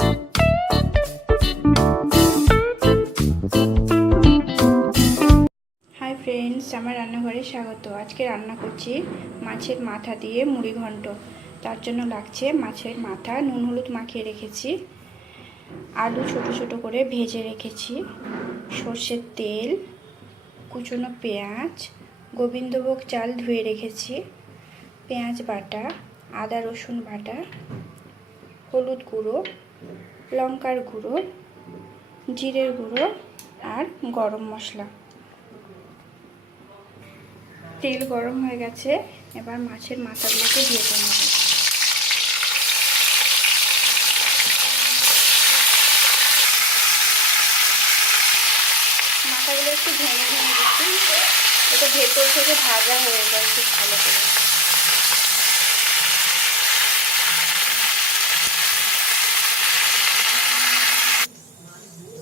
Hi friends, আমার রান্নাঘরে স্বাগত। আজকে রান্না করছি মাছের মাথা দিয়ে মুড়ি ঘন্ট। তার জন্য লাগছে মাছের মাথা, নুন হলুদ মাখিয়ে রেখেছি, আলু ছোট ছোট করে ভেজে রেখেছি, সর্ষের তেল, কুচনো পেঁয়াজ, গোবিন্দভোগ চাল ধুয়ে রেখেছি, পেঁয়াজ বাটা, আদা রসুন বাটা, হলুদ গুঁড়ো, লঙ্কার গুঁড়ো, জিরের গুঁড়ো আর গরম মশলা। তেল গরম হয়ে গেছে, এবার মাছের মাথাগুলোকে দিয়ে দেবো। মাথাগুলো একটু ভেঙে ভেঙে দিচ্ছি, এটা ভেতর থেকে ভাজা হয়ে যায় খুব ভালো করে।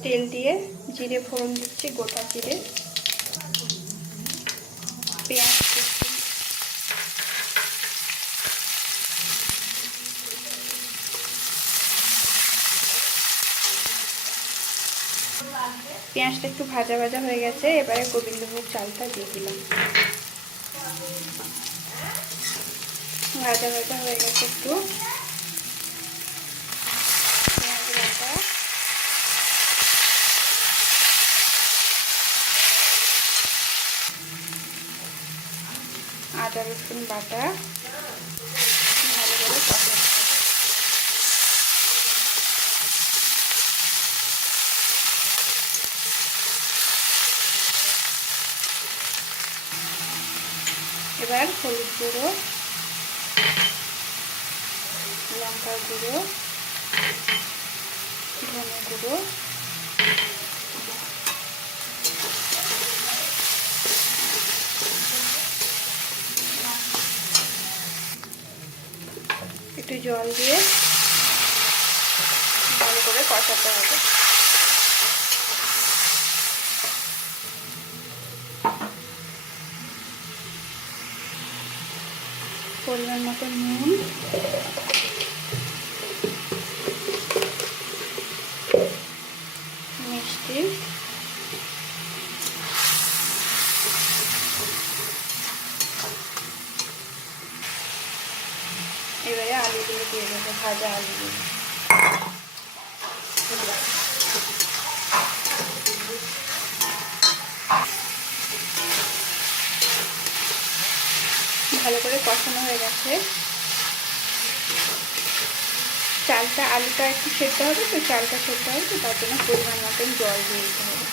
তেল দিয়ে জিরে ফোড়ন দিচ্ছি, গোটা জিরে, পেঁয়াজ দিচ্ছি, পেঁয়াজটা একটু ভাজা ভাজা হয়ে গেছে, এবারে গোবিন্দভোগ চালটা দিয়ে দিলাম। ভাজা ভাজা হয়ে গেছে একটু, পেঁয়াজ বাটা, আদা রসুন বাটা ভালো করে কষাতে। এবার হলুদ গুঁড়ো, লঙ্কার গুঁড়ো, ধনে গুঁড়ো, একটু জল দিয়ে ভালো করে কষাতে হবে। পরিমাণ মতো নুন, মিষ্টি, এবারে আলুগুলো দিয়ে দেবো, ভাজা আলুগুলো। ভালো করে কষানো হয়ে গেছে, চালটা আলুটা একটু সেদ্ধ হবে তো, চালটা সেদ্ধ হবে তো, তার জন্য পরিমাণ মতন জল দিয়ে দিতে হবে।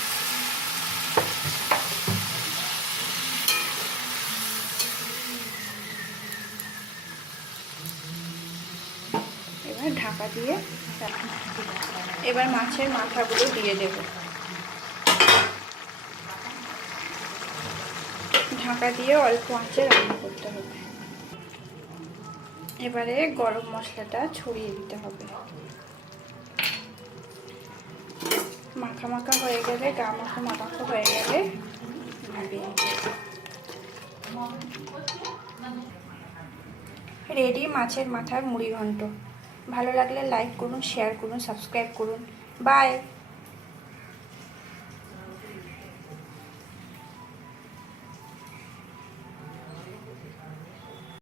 এবার ঢাকা দিয়ে এবার মাছের মাথাগুলো দিয়ে দেব, ঢাকা দিয়ে অল্প আঁচে রান্না করতে হবে। এবারে গরম মশলাটা ছড়িয়ে দিতে হবে। মাখা মাখা হয়ে গেলে, গা মাখা মাখা হয়ে গেলে রেডি মাছের মাথার মুড়ি ঘন্ট। ভালো লাগলে লাইক করুন, শেয়ার করুন, সাবস্ক্রাইব করুন। বাই।